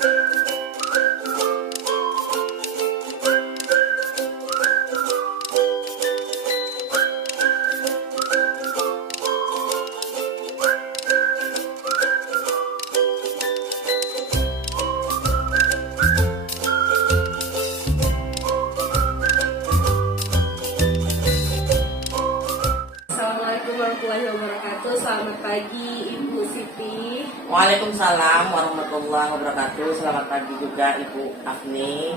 Warahmatullahi wabarakatuh. Selamat pagi Ibu Siti. Waalaikumsalam warahmatullahi wabarakatuh. Selamat pagi juga Ibu Afni.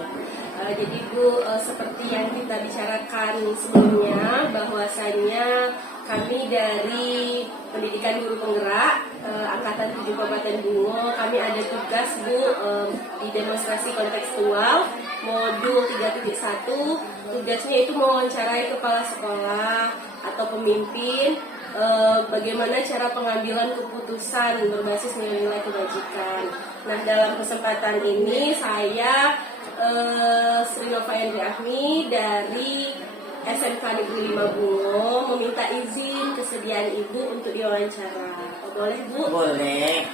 Jadi Bu, seperti yang kita bicarakan sebelumnya, bahwasannya kami dari Pendidikan Guru Penggerak Angkatan 7 Kabupaten Bungo, kami ada tugas Bu di demonstrasi kontekstual modul 3.1. Tugasnya itu mewawancarai kepala sekolah atau pemimpin, bagaimana cara pengambilan keputusan berbasis nilai-nilai kebajikan. Nah, dalam kesempatan ini saya Sri Nova Endri Ahmi dari SMK Negeri 5 Bungo meminta izin kesediaan Ibu untuk diwawancara. Boleh Bu? Boleh.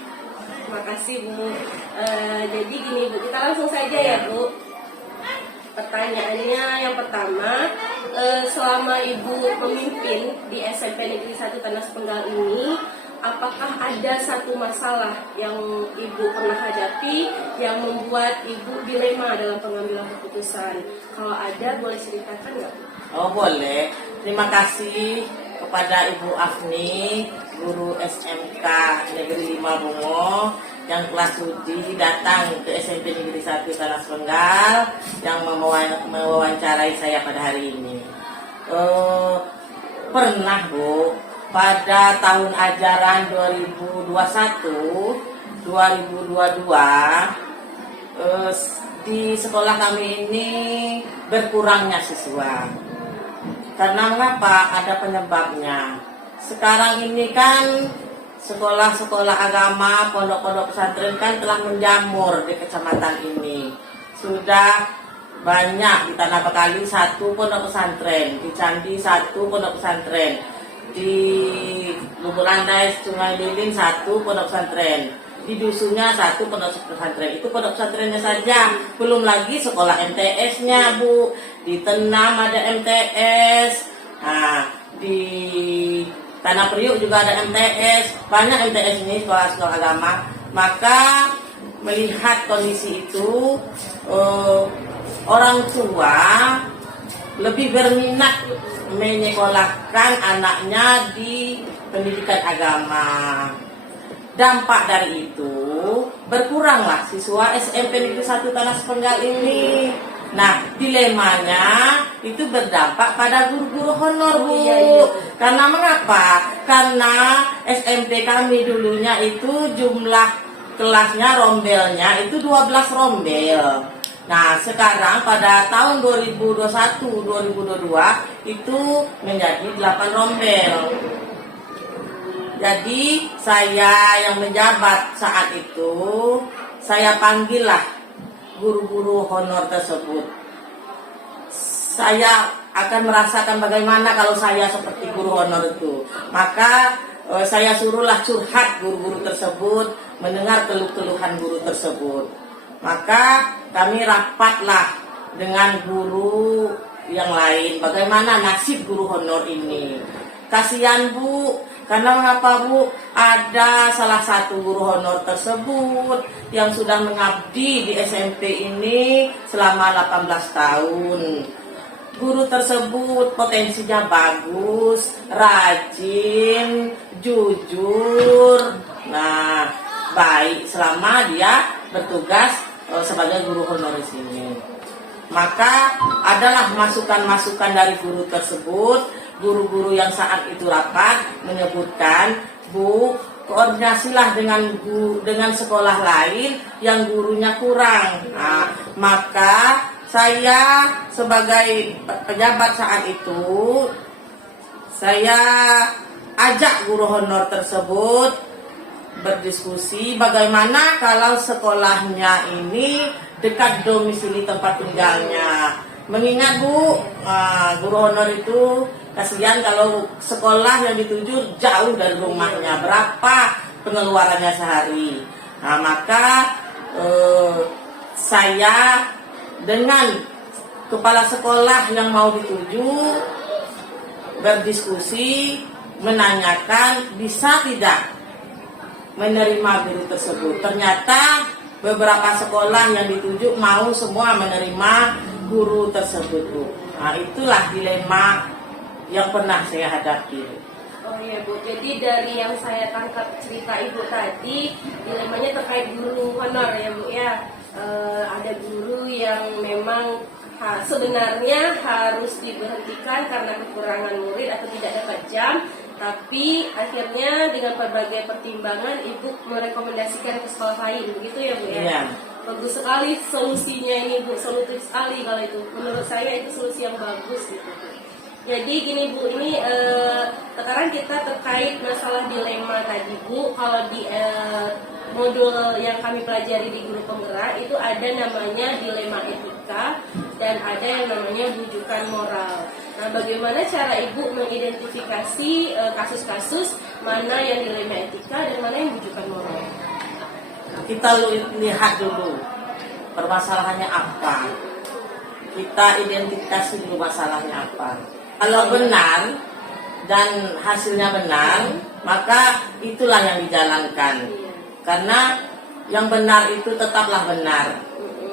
Terima kasih Bu. Jadi gini Bu, kita langsung saja ya Bu. Pertanyaannya yang pertama, selama Ibu memimpin di SMP Negeri 1 Tanah Sepenggal ini, apakah ada satu masalah yang Ibu pernah hadapi yang membuat Ibu dilema dalam pengambilan keputusan? Kalau ada, boleh ceritakan nggak? Oh boleh. Terima kasih kepada Ibu Afni, guru SMK Negeri 5 Bungo, yang telah sudi datang ke SMP Negeri 1 Tanah Sepenggal yang mewawancarai saya pada hari ini. Pernah Bu, pada tahun ajaran 2021-2022 di sekolah kami ini berkurangnya siswa. Karena mengapa? Ada penyebabnya. Sekarang ini kan sekolah-sekolah agama, pondok-pondok pesantren kan telah menjamur di kecamatan ini. Sudah banyak, di Tanah Bekali 1 pondok pesantren, di Candi 1 pondok pesantren, di Lubuk Landai Sungai Lilin 1 pondok pesantren, di dusunnya 1 pondok pesantren. Itu pondok pesantrennya saja, belum lagi sekolah MTS-nya Bu. Di Tenam ada MTS, nah, di Tanah Priuk juga ada MTS, banyak MTS ini sekolah-sekolah agama. Maka melihat kondisi itu, orang tua lebih berminat menyekolahkan anaknya di pendidikan agama. Dampak dari itu, berkuranglah siswa SMP Negeri 1 Tanah Sepenggal ini. Nah, dilemanya itu berdampak pada guru-guru honor Bu. Karena mengapa? Karena SMP kami dulunya itu jumlah kelasnya, rombelnya itu 12 rombel. Nah, sekarang pada tahun 2021-2022 itu menjadi 8 rombel. Jadi saya yang menjabat saat itu, saya panggillah guru-guru honor tersebut. Saya akan merasakan bagaimana kalau saya seperti guru honor itu. Maka saya suruhlah curhat guru-guru tersebut, mendengar keluh-keluhan guru tersebut. Maka kami rapatlah dengan guru yang lain, bagaimana nasib guru honor ini. Kasihan Bu, karena mengapa Bu? Ada salah satu guru honor tersebut yang sudah mengabdi di SMP ini selama 18 tahun. Guru tersebut potensinya bagus, rajin, jujur, nah baik selama dia bertugas sebagai guru honor di sini. Maka adalah masukan-masukan dari guru tersebut. Guru-guru yang saat itu rapat menyebutkan, Bu, koordinasilah dengan sekolah lain yang gurunya kurang. Nah, maka saya sebagai pejabat saat itu, saya ajak guru honor tersebut berdiskusi bagaimana kalau sekolahnya ini dekat domisili tempat tinggalnya. Mengingat Bu, guru honor itu kasihan kalau sekolah yang dituju jauh dari rumahnya, berapa pengeluarannya sehari. Nah, maka saya dengan kepala sekolah yang mau dituju berdiskusi, menanyakan bisa tidak menerima guru tersebut. Ternyata beberapa sekolah yang dituju mau semua menerima guru tersebut, Bu. Nah, itulah dilema yang pernah saya hadapi. Oh iya Bu, jadi dari yang saya tangkap cerita Ibu tadi, dilemanya terkait guru honor ya Bu ya. Ada guru yang memang sebenarnya harus diberhentikan karena kekurangan murid atau tidak dapat jam, tapi akhirnya dengan berbagai pertimbangan Ibu merekomendasikan ke sekolah lain, begitu ya Bu ya? Iya. Bagus sekali solusinya ini Bu, solutif sekali kalau itu. Menurut saya itu solusi yang bagus gitu Bu. Jadi gini Bu, ini sekarang kita terkait masalah dilema tadi Bu. Kalau di modul yang kami pelajari di guru penggerak itu ada namanya dilema etika dan ada yang namanya bujukan moral. Nah, bagaimana cara Ibu mengidentifikasi kasus-kasus mana yang dilema etika dan mana yang bujukan moral? Kita lihat dulu permasalahannya apa. Kita identifikasi dulu masalahnya apa. Kalau benar dan hasilnya benar, maka itulah yang dijalankan. Karena yang benar itu tetaplah benar.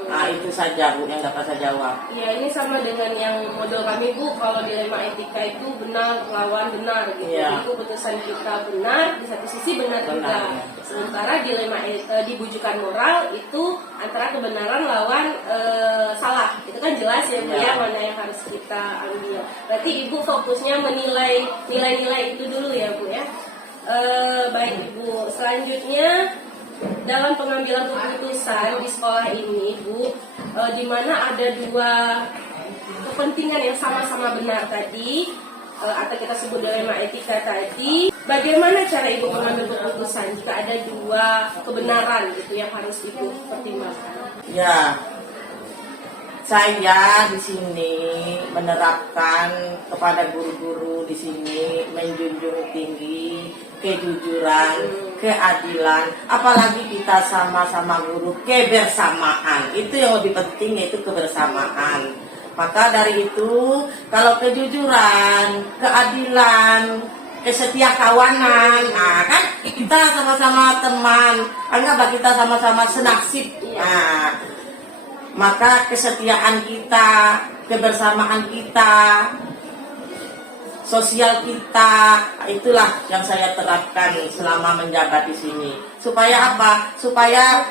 Nah, itu saja Bu yang dapat saya jawab. Ya, ini sama dengan yang model kami Bu, kalau dilema etika itu benar lawan benar gitu. Ya. Itu keputusan kita benar, di satu sisi benar juga. Ya. Sementara dilema dibujukan moral itu antara kebenaran lawan salah. Itu kan jelas ya Bu ya, mana yang harus kita ambil. Berarti Ibu fokusnya menilai nilai-nilai itu dulu ya Bu ya. Baik Ibu, selanjutnya dalam pengambilan keputusan di sekolah ini, Bu, di mana ada dua kepentingan yang sama-sama benar tadi, atau kita sebut dilema etika tadi. Bagaimana cara Ibu mengambil keputusan jika ada dua kebenaran gitu yang harus Ibu pertimbangkan? Ya, saya di sini menerapkan kepada guru-guru di sini menjunjung tinggi kejujuran, keadilan, apalagi kita sama-sama guru, kebersamaan. Itu yang lebih penting, yaitu kebersamaan. Maka dari itu, kalau kejujuran, keadilan, kesetiakawanan, nah kan kita sama-sama teman, anggaplah kita sama-sama senasib. Nah, maka kesetiaan kita, kebersamaan kita, sosial kita, itulah yang saya terapkan selama menjabat di sini. Supaya apa? Supaya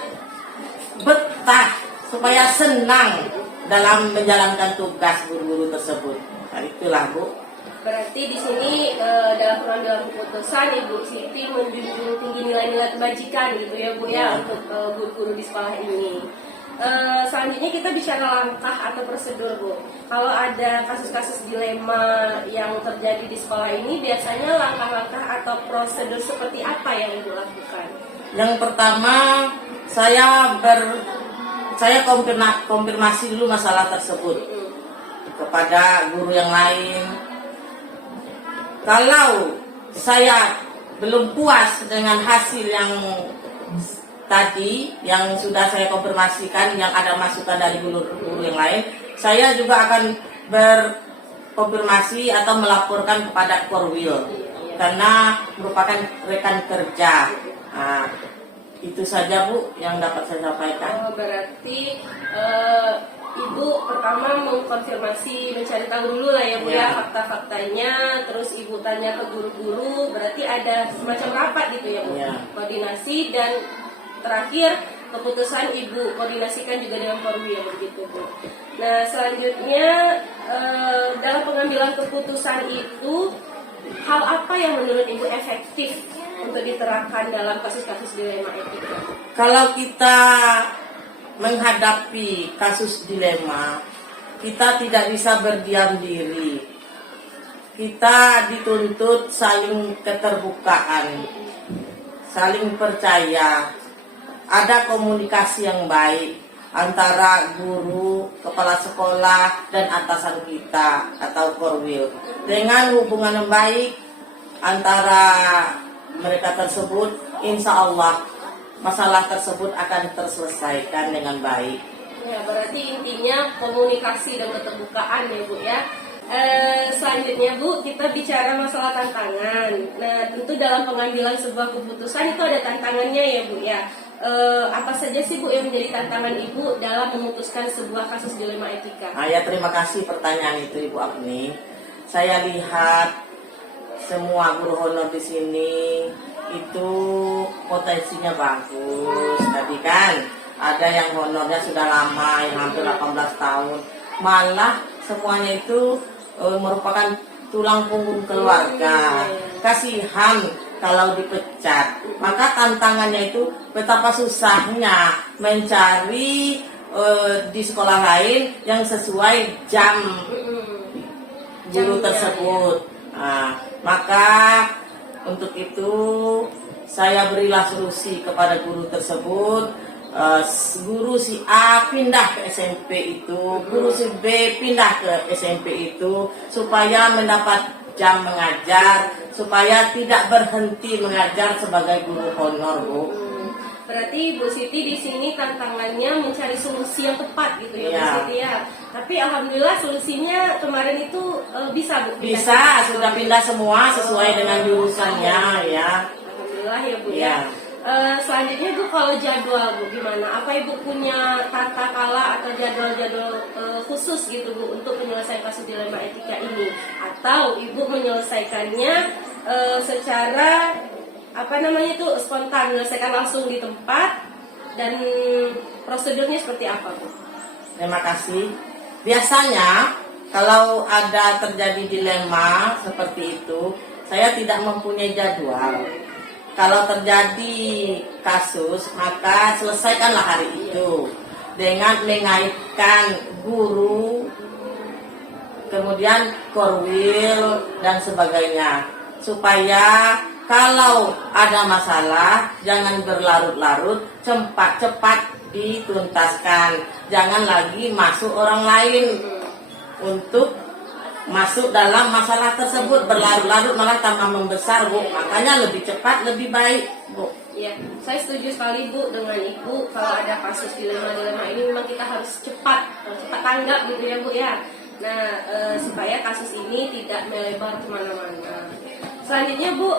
betah, supaya senang dalam menjalankan tugas guru-guru tersebut. Nah, itulah Bu. Berarti di sini dalam pengambilan keputusan Ibu Siti menjunjung tinggi nilai-nilai kebajikan gitu ya Bu ya, untuk guru-guru di sekolah ini. Selanjutnya kita bicara langkah atau prosedur Bu. Kalau ada kasus-kasus dilema yang terjadi di sekolah ini, biasanya langkah-langkah atau prosedur seperti apa yang Ibu lakukan? Yang pertama, saya konfirmasi dulu masalah tersebut kepada guru yang lain. Kalau saya belum puas dengan hasil yang tadi yang sudah saya konfirmasikan, yang ada masukan dari guru-guru yang lain, saya juga akan berkonfirmasi atau melaporkan kepada Korwil karena merupakan rekan kerja. Nah, itu saja Bu yang dapat saya sampaikan. Berarti Ibu pertama mengkonfirmasi, mencari tahu dulu lah ya Bu ya, fakta-faktanya, terus Ibu tanya ke guru-guru, berarti ada semacam rapat gitu ya Bu, koordinasi, dan terakhir keputusan Ibu koordinasikan juga dengan Korwil begitu Bu. Nah, selanjutnya dalam pengambilan keputusan itu, hal apa yang menurut Ibu efektif untuk diterapkan dalam kasus-kasus dilema etika? Kalau kita menghadapi kasus dilema, kita tidak bisa berdiam diri. Kita dituntut saling keterbukaan, saling percaya, ada komunikasi yang baik antara guru, kepala sekolah, dan atasan kita atau Korwil. Dengan hubungan yang baik antara mereka tersebut, insya Allah masalah tersebut akan terselesaikan dengan baik. Ya, berarti intinya komunikasi dan keterbukaan ya Bu ya. Selanjutnya Bu, kita bicara masalah tantangan. Nah, tentu dalam pengambilan sebuah keputusan itu ada tantangannya ya Bu ya. Apa saja sih Bu yang menjadi tantangan Ibu dalam memutuskan sebuah kasus dilema etika? Ya, terima kasih pertanyaan itu Ibu Agni. Saya lihat semua guru honor di sini itu potensinya bagus. Tadi kan ada yang honornya sudah lama, yang hampir 18 tahun. Malah semuanya itu merupakan tulang punggung keluarga. Kasihan kalau dipecat. Maka tantangannya itu betapa susahnya mencari di sekolah lain yang sesuai jam guru tersebut. Nah, maka untuk itu saya berilah solusi kepada guru tersebut. Guru si A pindah ke SMP itu, guru si B pindah ke SMP itu, supaya mendapat jam mengajar, supaya tidak berhenti mengajar sebagai guru honor, Bu. Berarti Bu Siti di sini tantangannya mencari solusi yang tepat gitu ya, Bu Siti ya. Tapi alhamdulillah solusinya kemarin itu bisa Bu. Bisa, sudah pindah semua sesuai dengan jurusannya ya. Alhamdulillah ya Bu ya. Selanjutnya Bu, kalau jadwal Bu gimana? Apa Ibu punya tata kala atau jadwal-jadwal khusus gitu Bu untuk menyelesaikan kasus dilema etika ini? Atau Ibu menyelesaikannya secara spontan, menyelesaikan langsung di tempat, dan prosedurnya seperti apa Bu? Terima kasih. Biasanya kalau ada terjadi dilema seperti itu, saya tidak mempunyai jadwal. Kalau terjadi kasus, maka selesaikanlah hari itu dengan mengaitkan guru, kemudian korwil dan sebagainya, supaya kalau ada masalah jangan berlarut-larut, cepat dituntaskan. Jangan lagi masuk orang lain untuk masuk dalam masalah tersebut, berlarut-larut malah tambah membesar Bu. Makanya lebih cepat lebih baik Bu. Ya, saya setuju sekali Bu dengan Ibu. Kalau ada kasus dilema-dilema ini memang kita harus cepat tanggap gitu ya Bu ya. Nah, supaya kasus ini tidak melebar kemana-mana. Selanjutnya Bu,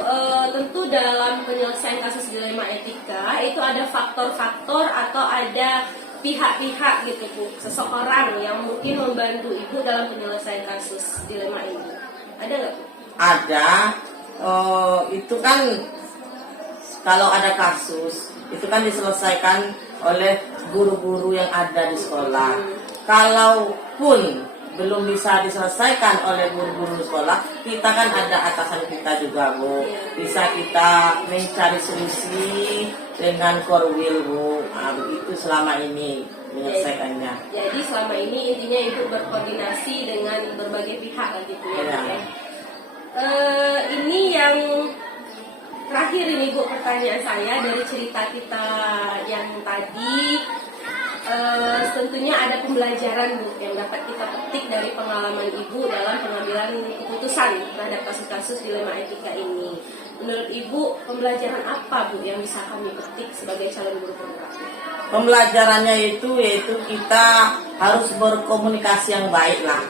tentu dalam penyelesaian kasus dilema etika itu ada faktor-faktor atau ada pihak-pihak gitu Bu, seseorang yang mungkin membantu Ibu dalam penyelesaian kasus dilema ini. Ada nggak Bu? Ada. Itu kan kalau ada kasus itu kan diselesaikan oleh guru-guru yang ada di sekolah. Kalaupun belum bisa diselesaikan oleh guru-guru sekolah, kita kan ada atasan kita juga Bu. Bisa kita mencari solusi dengan korwil Bu. Nah, begitu selama ini menyelesaikannya. Jadi selama ini intinya Ibu berkoordinasi dengan berbagai pihak gitu ya. Ini yang terakhir ini Bu, pertanyaan saya dari cerita kita yang tadi. Tentunya ada pembelajaran Bu yang dapat kita petik dari pengalaman Ibu dalam pengambilan keputusan terhadap kasus-kasus dilema etika ini. Menurut Ibu, pembelajaran apa Bu yang bisa kami petik sebagai calon guru penggerak? Pembelajarannya itu yaitu kita harus berkomunikasi yang baik lah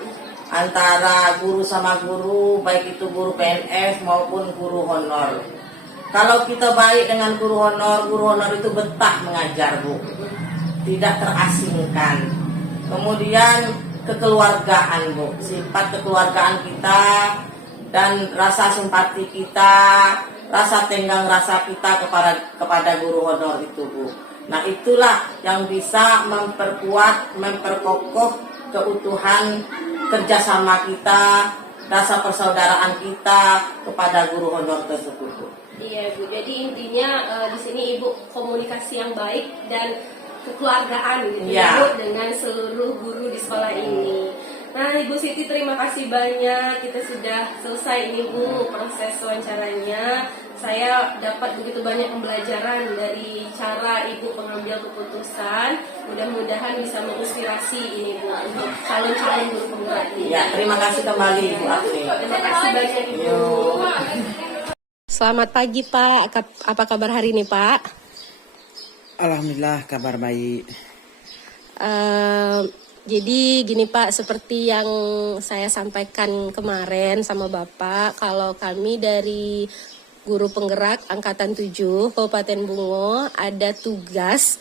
antara guru sama guru, baik itu guru PNS maupun guru honor. Kalau kita baik dengan guru honor itu betah mengajar Bu, tidak terasingkan. Kemudian kekeluargaan Bu, sifat kekeluargaan kita dan rasa simpati kita, rasa tenggang rasa kita kepada guru honor itu Bu. Nah, itulah yang bisa memperkuat, memperkokoh keutuhan kerjasama kita, rasa persaudaraan kita kepada guru honor tersebut Bu. Iya Bu, jadi intinya di sini Ibu komunikasi yang baik dan kekeluargaan gitu ya Bu dengan seluruh guru di sekolah ini. Nah Ibu Siti, terima kasih banyak. Kita sudah selesai ini Bu proses wawancaranya. Saya dapat begitu banyak pembelajaran dari cara Ibu mengambil keputusan. Mudah-mudahan bisa menginspirasi ini Bu untuk calon-calon guru penggerak ini. Ya, terima kasih kembali Ibu Agni. Terima kasih banyak Ibu. Selamat pagi Pak, apa kabar hari ini Pak? Alhamdulillah kabar baik. Jadi gini Pak, seperti yang saya sampaikan kemarin sama Bapak, kalau kami dari Guru Penggerak Angkatan 7 Kabupaten Bungo ada tugas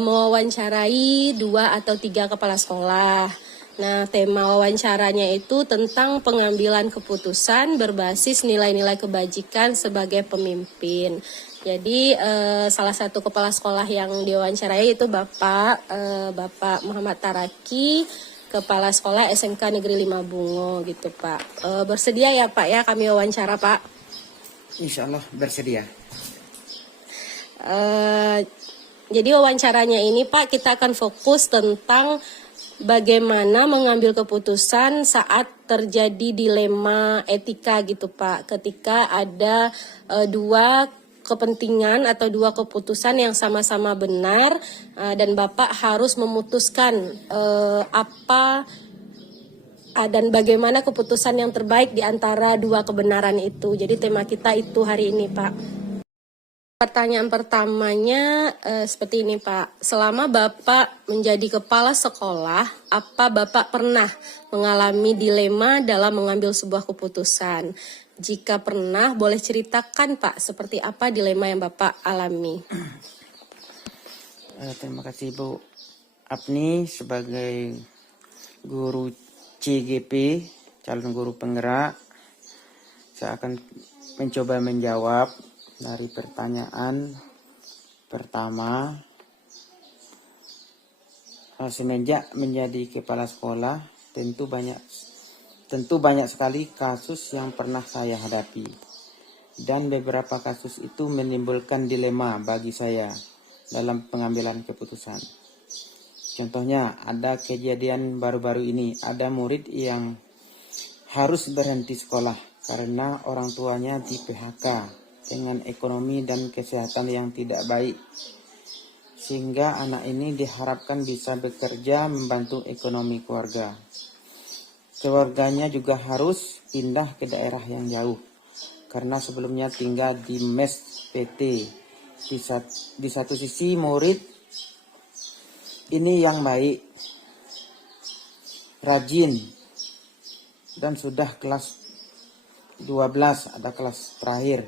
mewawancarai 2 atau 3 kepala sekolah. Nah, tema wawancaranya itu tentang pengambilan keputusan berbasis nilai-nilai kebajikan sebagai pemimpin. Jadi salah satu kepala sekolah yang diwawancarai itu Bapak Muhammad Taraki, kepala sekolah SMK Negeri 5 Bungo gitu Pak. Bersedia ya Pak ya kami wawancara Pak? Insya Allah bersedia. Jadi wawancaranya ini Pak kita akan fokus tentang bagaimana mengambil keputusan saat terjadi dilema etika gitu Pak. Ketika ada 2 kepentingan atau 2 keputusan yang sama-sama benar dan Bapak harus memutuskan apa dan bagaimana keputusan yang terbaik di antara 2 kebenaran itu. Jadi tema kita itu hari ini Pak. Pertanyaan pertamanya seperti ini Pak. Selama Bapak menjadi kepala sekolah, apa Bapak pernah mengalami dilema dalam mengambil sebuah keputusan? Jika pernah, boleh ceritakan Pak, seperti apa dilema yang Bapak alami? Terima kasih Bu Apni sebagai guru CGP, calon guru penggerak. Saya akan mencoba menjawab dari pertanyaan pertama. Semenjak menjadi kepala sekolah, tentu banyak sekali kasus yang pernah saya hadapi. Dan beberapa kasus itu menimbulkan dilema bagi saya dalam pengambilan keputusan. Contohnya, ada kejadian baru-baru ini, ada murid yang harus berhenti sekolah karena orang tuanya di PHK dengan ekonomi dan kesehatan yang tidak baik. Sehingga anak ini diharapkan bisa bekerja membantu ekonomi keluarga. Keluarganya juga harus pindah ke daerah yang jauh karena sebelumnya tinggal di mes PT. Di satu sisi murid ini yang baik, rajin, dan sudah kelas 12, ada kelas terakhir.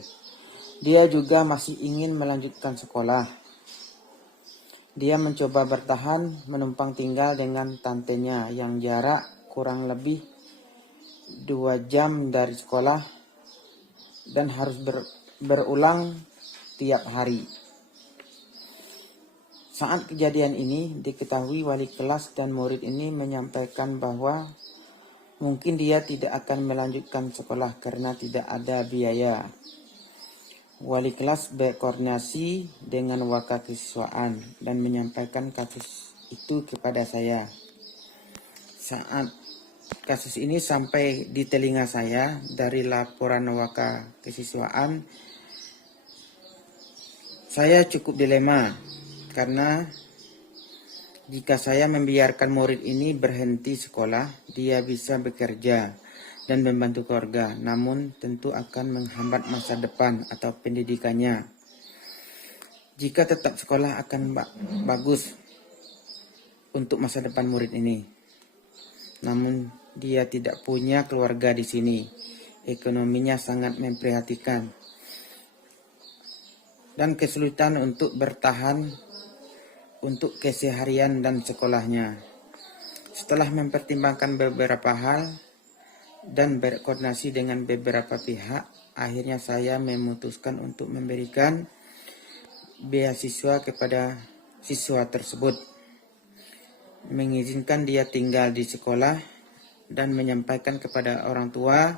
Dia juga masih ingin melanjutkan sekolah. Dia mencoba bertahan menumpang tinggal dengan tantenya yang jarak kurang lebih 2 jam dari sekolah dan harus berulang tiap hari. Saat kejadian ini diketahui wali kelas dan murid ini menyampaikan bahwa mungkin dia tidak akan melanjutkan sekolah karena tidak ada biaya. Wali kelas berkoordinasi dengan wakakiswaan dan menyampaikan kasus itu kepada saya. Saat kasus ini sampai di telinga saya dari laporan wakakiswaan, saya cukup dilema karena jika saya membiarkan murid ini berhenti sekolah, dia bisa bekerja dan membantu keluarga, namun tentu akan menghambat masa depan atau pendidikannya. Jika tetap sekolah akan bagus untuk masa depan murid ini. Namun dia tidak punya keluarga di sini. Ekonominya sangat memprihatinkan. Dan kesulitan untuk bertahan untuk keseharian dan sekolahnya. Setelah mempertimbangkan beberapa hal dan berkoordinasi dengan beberapa pihak, akhirnya saya memutuskan untuk memberikan beasiswa kepada siswa tersebut, mengizinkan dia tinggal di sekolah dan menyampaikan kepada orang tua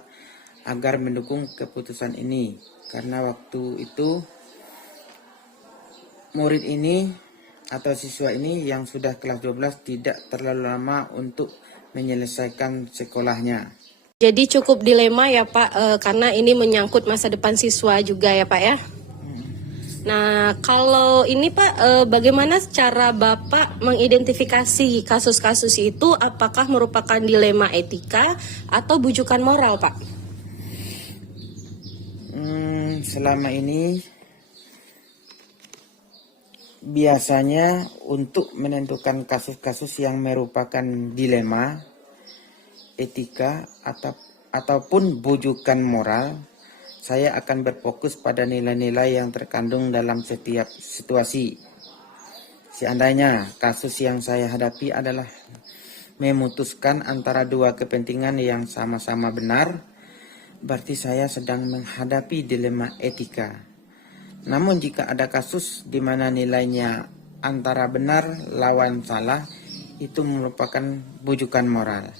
agar mendukung keputusan ini, karena waktu itu murid ini atau siswa ini yang sudah kelas 12 tidak terlalu lama untuk menyelesaikan sekolahnya. Jadi cukup dilema ya Pak, karena ini menyangkut masa depan siswa juga ya Pak ya. Nah kalau ini Pak, bagaimana cara Bapak mengidentifikasi kasus-kasus itu, apakah merupakan dilema etika atau bujukan moral Pak? Selama ini biasanya untuk menentukan kasus-kasus yang merupakan dilema, etika, ataupun bujukan moral, saya akan berfokus pada nilai-nilai yang terkandung dalam setiap situasi. Seandainya kasus yang saya hadapi adalah memutuskan antara dua kepentingan yang sama-sama benar, berarti saya sedang menghadapi dilema etika. Namun jika ada kasus di mana nilainya antara benar lawan salah, itu merupakan bujukan moral.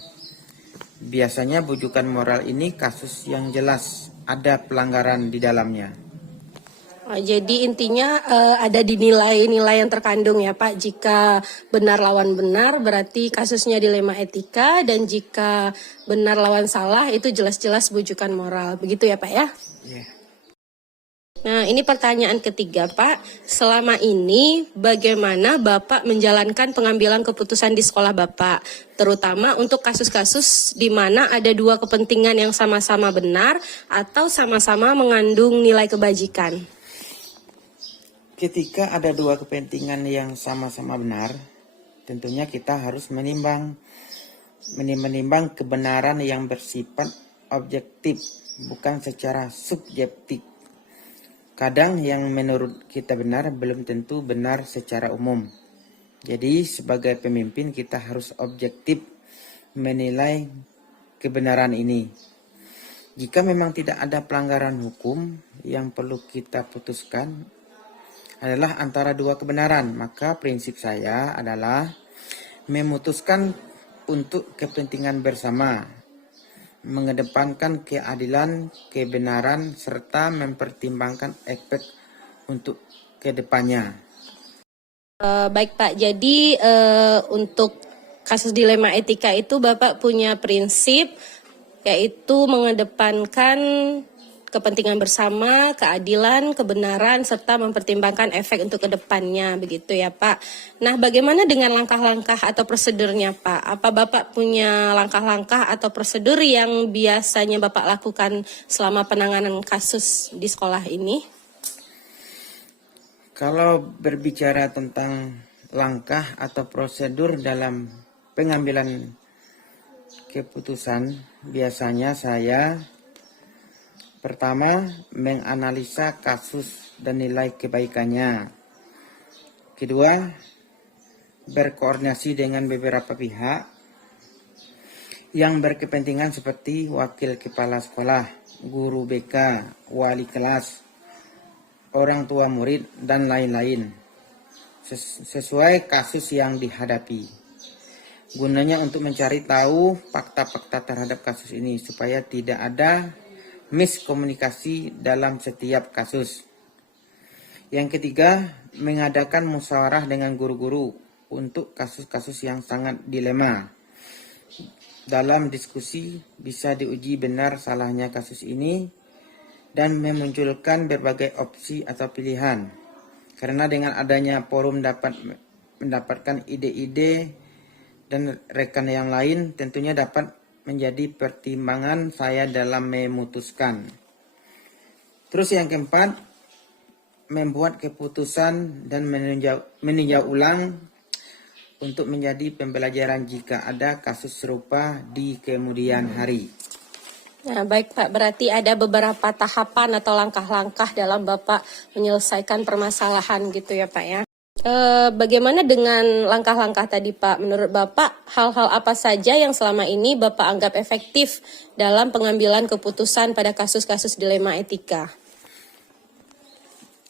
Biasanya bujukan moral ini kasus yang jelas ada pelanggaran di dalamnya. Jadi intinya ada di nilai-nilai yang terkandung ya Pak. Jika benar lawan benar berarti kasusnya dilema etika, dan jika benar lawan salah itu jelas-jelas bujukan moral. Begitu ya Pak ya? Yeah. Nah, ini pertanyaan ketiga, Pak. Selama ini, bagaimana Bapak menjalankan pengambilan keputusan di sekolah Bapak? Terutama untuk kasus-kasus di mana ada dua kepentingan yang sama-sama benar atau sama-sama mengandung nilai kebajikan. Ketika ada dua kepentingan yang sama-sama benar, tentunya kita harus menimbang kebenaran yang bersifat objektif, bukan secara subjektif. Kadang yang menurut kita benar belum tentu benar secara umum. Jadi sebagai pemimpin kita harus objektif menilai kebenaran ini. Jika memang tidak ada pelanggaran hukum, yang perlu kita putuskan adalah antara dua kebenaran. Maka prinsip saya adalah memutuskan untuk kepentingan bersama, mengedepankan keadilan, kebenaran, serta mempertimbangkan efek untuk kedepannya. Baik Pak, jadi untuk kasus dilema etika itu Bapak punya prinsip yaitu mengedepankan kepentingan bersama, keadilan, kebenaran, serta mempertimbangkan efek untuk kedepannya, begitu ya Pak. Nah, bagaimana dengan langkah-langkah atau prosedurnya Pak? Apa Bapak punya langkah-langkah atau prosedur yang biasanya Bapak lakukan selama penanganan kasus di sekolah ini? Kalau berbicara tentang langkah atau prosedur dalam pengambilan keputusan, biasanya saya pertama, menganalisa kasus dan nilai kebaikannya. Kedua, berkoordinasi dengan beberapa pihak yang berkepentingan seperti wakil kepala sekolah, guru BK, wali kelas, orang tua murid, dan lain-lain. Sesuai kasus yang dihadapi. Gunanya untuk mencari tahu fakta-fakta terhadap kasus ini supaya tidak ada miskomunikasi dalam setiap kasus. Yang ketiga, mengadakan musyawarah dengan guru-guru untuk kasus-kasus yang sangat dilema. Dalam diskusi bisa diuji benar salahnya kasus ini dan memunculkan berbagai opsi atau pilihan. Karena dengan adanya forum dapat mendapatkan ide-ide dan rekan yang lain, tentunya dapat menjadi pertimbangan saya dalam memutuskan. Terus yang keempat, membuat keputusan dan meninjau ulang untuk menjadi pembelajaran jika ada kasus serupa di kemudian hari. Nah, baik Pak, berarti ada beberapa tahapan atau langkah-langkah dalam Bapak menyelesaikan permasalahan gitu ya Pak ya. Bagaimana dengan langkah-langkah tadi Pak? Menurut Bapak, hal-hal apa saja yang selama ini Bapak anggap efektif dalam pengambilan keputusan pada kasus-kasus dilema etika?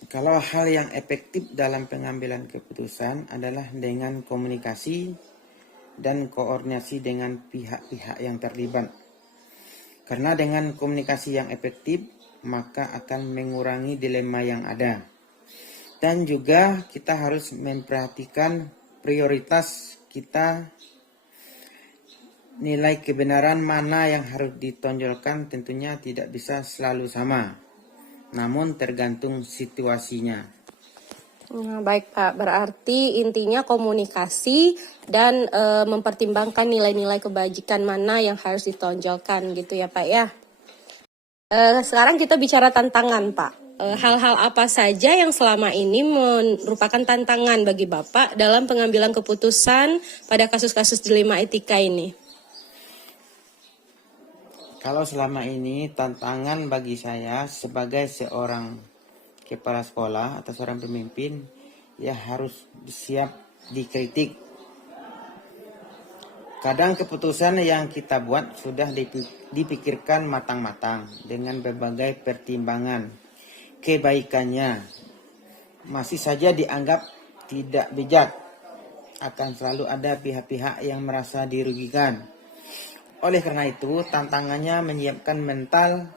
Kalau hal yang efektif dalam pengambilan keputusan adalah dengan komunikasi dan koordinasi dengan pihak-pihak yang terlibat. Karena dengan komunikasi yang efektif, maka akan mengurangi dilema yang ada. Dan juga kita harus memperhatikan prioritas kita, nilai kebenaran mana yang harus ditonjolkan tentunya tidak bisa selalu sama, namun tergantung situasinya. Nah, baik Pak, berarti intinya komunikasi dan mempertimbangkan nilai-nilai kebajikan mana yang harus ditonjolkan gitu ya Pak ya. Sekarang kita bicara tantangan Pak. hal-hal apa saja yang selama ini merupakan tantangan bagi Bapak dalam pengambilan keputusan pada kasus-kasus dilema etika ini? Kalau selama ini tantangan bagi saya sebagai seorang kepala sekolah atau seorang pemimpin, ya harus siap dikritik. Kadang keputusan yang kita buat sudah dipikirkan matang-matang dengan berbagai pertimbangan. Kebaikannya masih saja dianggap tidak bijak. Akan selalu ada pihak-pihak yang merasa dirugikan. Oleh karena itu, tantangannya menyiapkan mental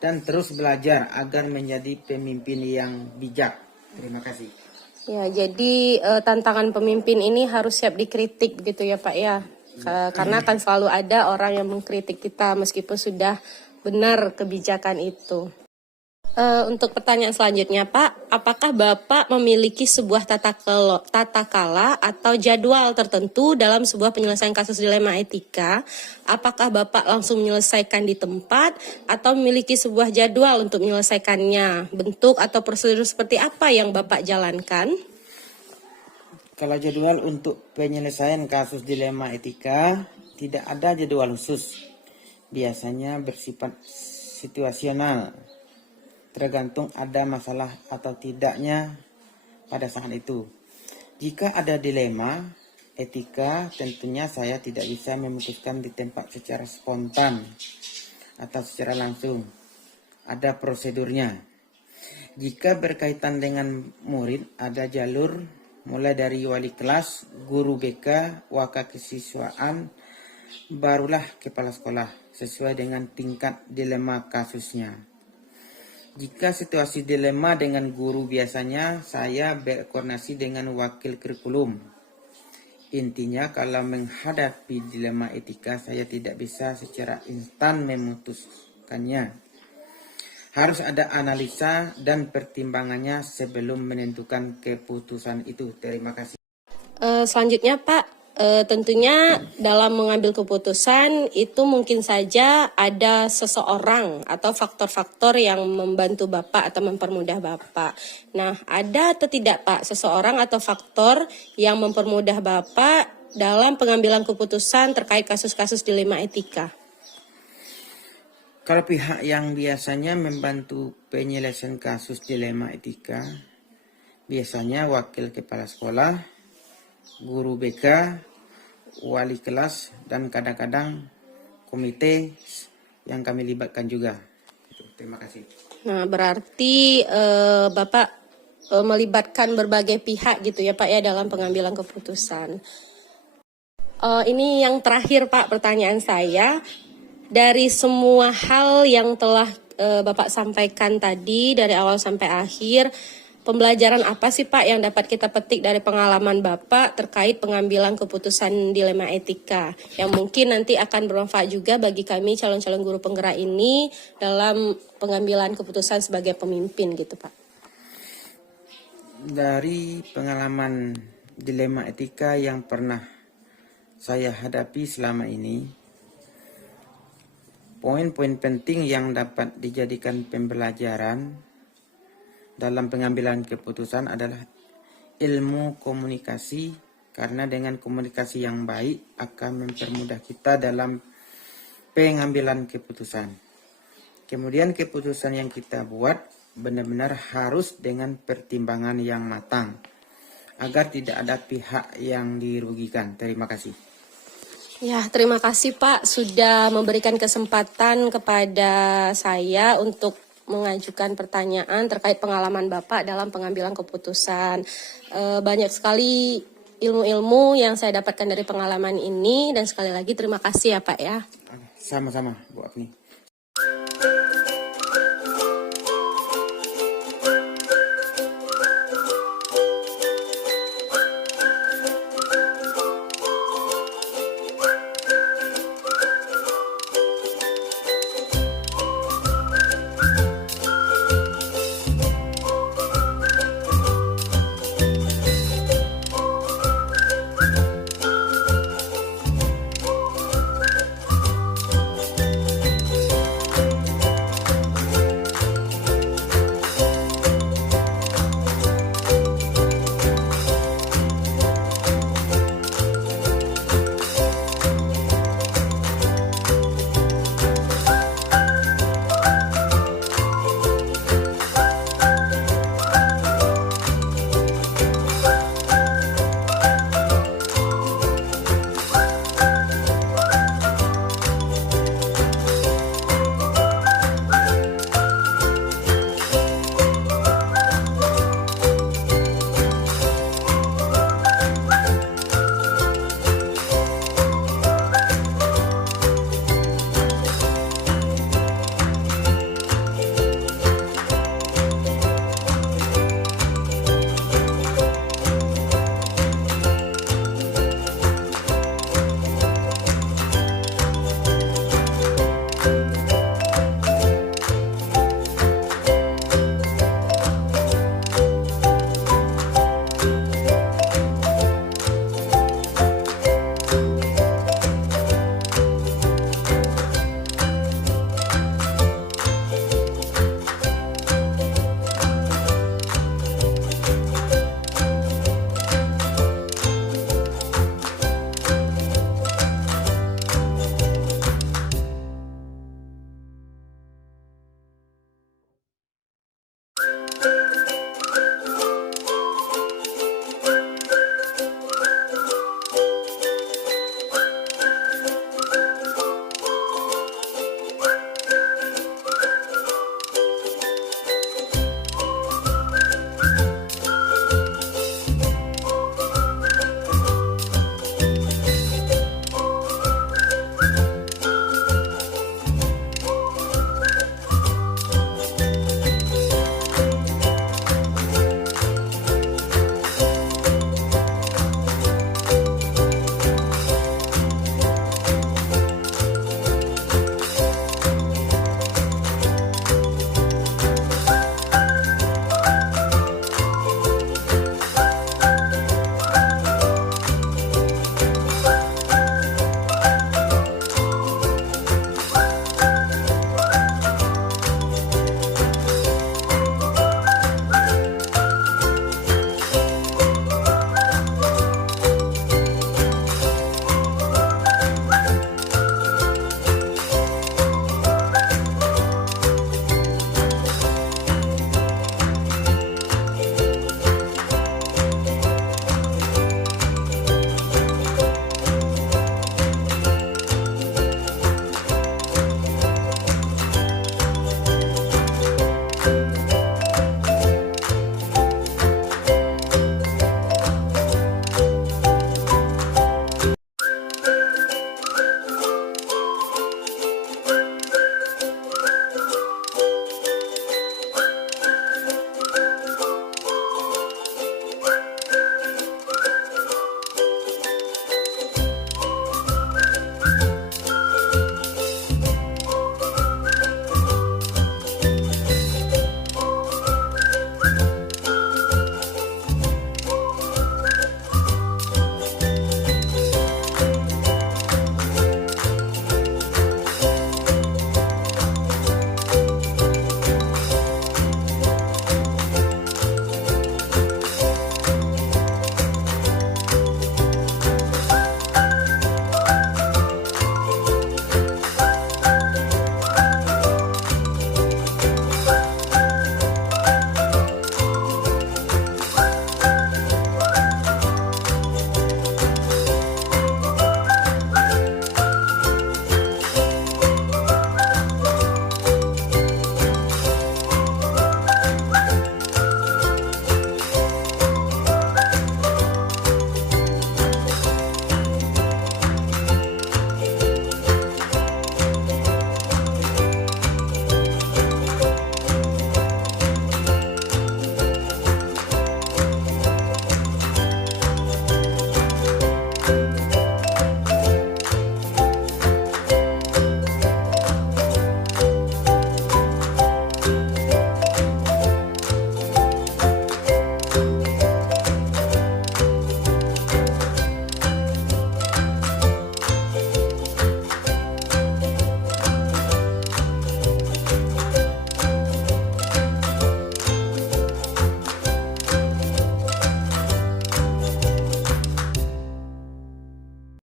dan terus belajar agar menjadi pemimpin yang bijak. Terima kasih. Ya, jadi tantangan pemimpin ini harus siap dikritik begitu ya Pak ya. Karena akan selalu ada orang yang mengkritik kita meskipun sudah benar kebijakan itu. Untuk pertanyaan selanjutnya Pak, apakah Bapak memiliki sebuah tata kala atau jadwal tertentu dalam sebuah penyelesaian kasus dilema etika? Apakah Bapak langsung menyelesaikan di tempat atau memiliki sebuah jadwal untuk menyelesaikannya? Bentuk atau prosedur seperti apa yang Bapak jalankan? Kalau jadwal untuk penyelesaian kasus dilema etika, tidak ada jadwal khusus. Biasanya bersifat situasional. Tergantung ada masalah atau tidaknya pada saat itu. Jika ada dilema etika, tentunya saya tidak bisa memutuskan di tempat secara spontan atau secara langsung. Ada prosedurnya. Jika berkaitan dengan murid, ada jalur mulai dari wali kelas, guru BK, wakakesiswaan, barulah kepala sekolah sesuai dengan tingkat dilema kasusnya. Jika situasi dilema dengan guru, biasanya saya berkoordinasi dengan wakil kurikulum. Intinya kalau menghadapi dilema etika, saya tidak bisa secara instan memutuskannya. Harus ada analisa dan pertimbangannya sebelum menentukan keputusan itu. Terima kasih. Selanjutnya Pak, tentunya dalam mengambil keputusan itu mungkin saja ada seseorang atau faktor-faktor yang membantu Bapak atau mempermudah Bapak. Nah, ada atau tidak Pak seseorang atau faktor yang mempermudah Bapak dalam pengambilan keputusan terkait kasus-kasus dilema etika? Kalau pihak yang biasanya membantu penyelesaian kasus dilema etika, biasanya wakil kepala sekolah, guru BK, wali kelas, dan kadang-kadang komite yang kami libatkan juga. Terima kasih. Nah, berarti Bapak melibatkan berbagai pihak gitu ya Pak ya dalam pengambilan keputusan. Ini yang terakhir Pak pertanyaan saya. Dari semua hal yang telah Bapak sampaikan tadi dari awal sampai akhir, pembelajaran apa sih Pak yang dapat kita petik dari pengalaman Bapak terkait pengambilan keputusan dilema etika yang mungkin nanti akan bermanfaat juga bagi kami calon-calon guru penggerak ini dalam pengambilan keputusan sebagai pemimpin gitu Pak? Dari pengalaman dilema etika yang pernah saya hadapi selama ini, poin-poin penting yang dapat dijadikan pembelajaran dalam pengambilan keputusan adalah ilmu komunikasi, karena dengan komunikasi yang baik akan mempermudah kita dalam pengambilan keputusan. Kemudian keputusan yang kita buat benar-benar harus dengan pertimbangan yang matang agar tidak ada pihak yang dirugikan. Terima kasih. Ya, terima kasih Pak sudah memberikan kesempatan kepada saya untuk mengajukan pertanyaan terkait pengalaman Bapak dalam pengambilan keputusan. Banyak sekali ilmu-ilmu yang saya dapatkan dari pengalaman ini dan sekali lagi terima kasih ya Pak ya. Sama-sama Bu.